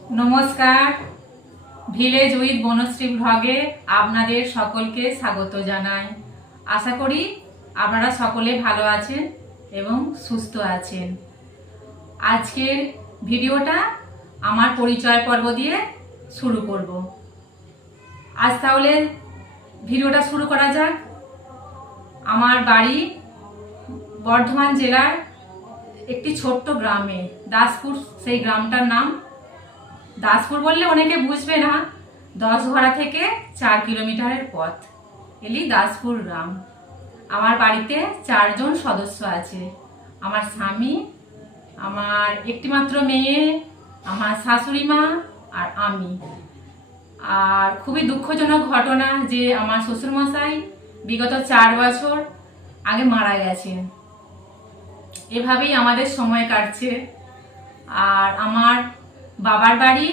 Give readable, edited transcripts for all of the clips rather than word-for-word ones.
নমস্কার, village with Banasree ব্লগে আপনাদের সকলকে স্বাগত জানাই। আশা করি আপনারা সকলে ভালো আছেন এবং সুস্থ আছেন। আজকের ভিডিওটা আমার পরিচয় পর্ব দিয়ে শুরু করব। আজ তাহলে ভিডিওটা শুরু করা যাক। আমার বাড়ি বর্ধমান জেলার একটি ছোট্ট গ্রামে, দাসপুর। সেই গ্রামটার নাম দাসপুর বললে অনেকে বুঝবে না। 10ঘড়া থেকে 4 কিলোমিটারের পথ এলি দাসপুর গ্রাম। আমার বাড়িতে 4 জন সদস্য আছে। আমার স্বামী, আমার একটিমাত্র মেয়ে, আমার শাশুড়ি মা আর আমি। আর খুবই দুঃখজনক ঘটনা যে আমার শ্বশুরমশাই বিগত 4 বছর আগে মারা গেছেন। এভাবেই আমাদের সময় কাটছে। আর আমার বাবার বাড়ি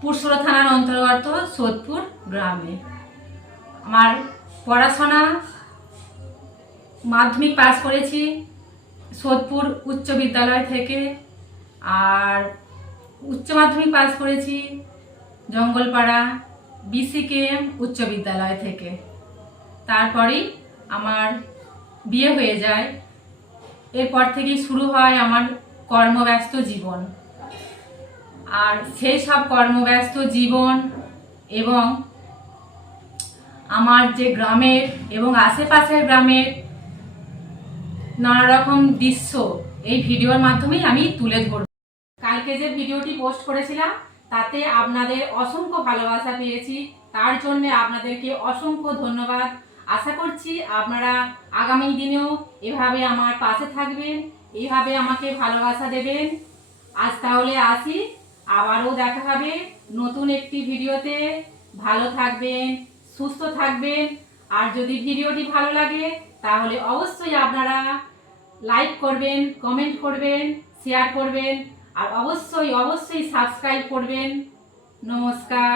পুরসরা থানার অন্তর্গত সোদপুর গ্রামে। আমার পড়াশোনা মাধ্যমিক পাস করেছি সোদপুর উচ্চ বিদ্যালয় থেকে, আর উচ্চ মাধ্যমিক পাস করেছি জঙ্গলপাড়া BCKM উচ্চ বিদ্যালয় থেকে। তারপরেই আমার বিয়ে হয়ে যায়। এরপর থেকেই শুরু হয় আমার কর্মব্যস্ত জীবন। আর সেই সব কর্মব্যস্ত জীবন এবং আমার যে গ্রামের এবং আশেপাশের গ্রামের নানা রকম দৃশ্য এই ভিডিওর মাধ্যমেই আমি তুলে ধরব। কালকে যে ভিডিওটি পোস্ট করেছিলাম তাতে আপনাদের অসংখ্য ভালোবাসা পেয়েছি, তার জন্য আপনাদেরকে অসংখ্য ধন্যবাদ। আশা করছি আপনারা আগামী দিনেও এভাবে আমার পাশে থাকবেন, এইভাবে আমাকে ভালোবাসা দেবেন। আজ তাহলে আসি, আবারও দেখা হবে নতুন একটি ভিডিওতে। ভালো থাকবেন, সুস্থ থাকবেন। আর যদি ভিডিওটি ভালো লাগে তাহলে অবশ্যই আপনারা লাইক করবেন, কমেন্ট করবেন, শেয়ার করবেন আর অবশ্যই সাবস্ক্রাইব করবেন। নমস্কার।